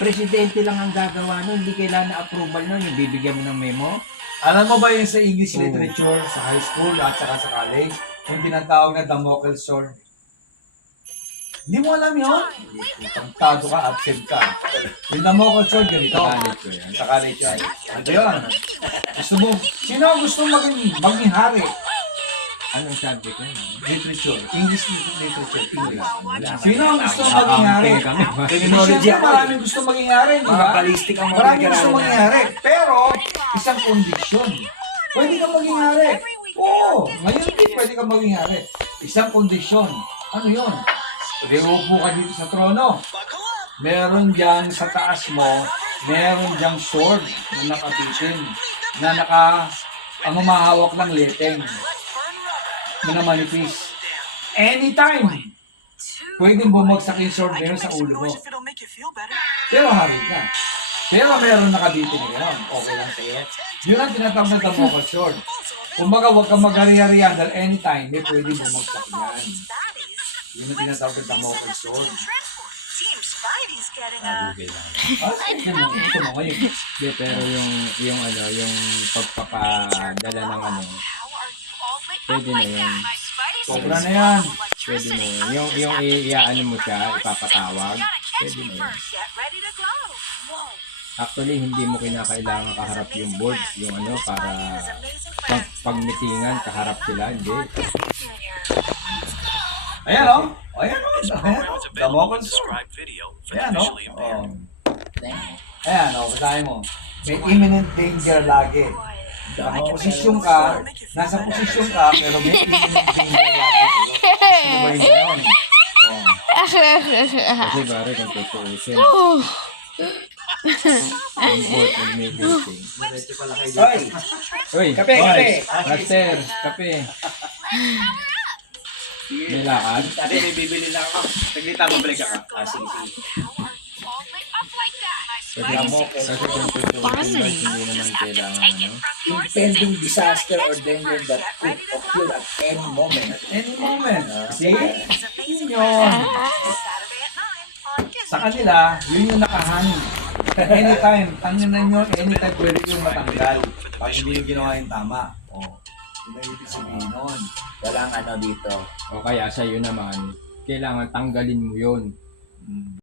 Presidente lang ang gagawa nun, hindi kailangan na approval nun, yung bibigyan mo ng memo. Alam mo ba yung sa English literature, sa high school at saka sa college, yung tinatawag na Damocles sword? Hindi mo alam yun? Pagtado ka, absent ka. Yung Damocles sword, ganito. Sa college yan. Ano yun? Gusto mo, sino ang gusto maging hari? Anong subject yun? Literature. English literature. English. Sino ang gusto maging hari? Terminology Siyempre, ako. maraming gusto maging hari. di Mga ba? ballistic ang mga Maraming gusto pinag-aralan maging natin. hari. Pero, isang kondisyon. Pwede kang maging hari. Oo, ngayon hindi pwede kang maging hari. Isang kondisyon. Ano yun? Uupo ka dito sa trono. Meron dyan sa taas mo, meron dyan sword na nakabitin, na ang mamahawak ng leteng, na manipis. Anytime, pwedeng bumagsak yung sword na yun sa ulo mo. Pero hari ka. Pero meron nakabitin ngayon. Okay lang sa'yo. Yun ang tinatawag na Damocles sword. Kumbaga, huwag kang maghari-harihan dahil anytime, may pwedeng bumagsak yan. Yun ang tinatawag na Damocles sword. Sige mo, gusto mo ngayon. Hindi, pero yung pagpapadala ng pwede na yun. Sobra na yan. Pwede na yun. Yung iaano mo siya, ipapatawag, pwede na yun. Actually, hindi mo kinakailangan kaharap yung board, yung para pag-meetingan, kaharap sila, hindi. Ayan o. Ayan o. Ayan o. Damocles sword. Ayan o. Ayan o. Basahin mo. May imminent danger lagi. Posisyon ka, nasa posisyon ka, pero may imminent danger lagi. Gusto mo ba yun yun? Kasi pare, kung tutuusin, yung board, may meeting. Hoy! Uy, Kape, kape! Master, kape. May lakad? Dati may bibili na ako. Taglita mo balik ako. Sige, sige. Kasi kung tutuusin guys, hindi naman kailangan Impending disaster or danger that could occur at any moment. Any moment. See? Yun yun. Sa kanila, yun yung nakahanin. Anytime, tanginan nyo, anytime pwede yung matanggal. Pag hindi yung ginawa yung tama. Yun ang ibig sabihin nun. Walang ano dito. O kaya sa'yo naman, kailangan tanggalin mo yun.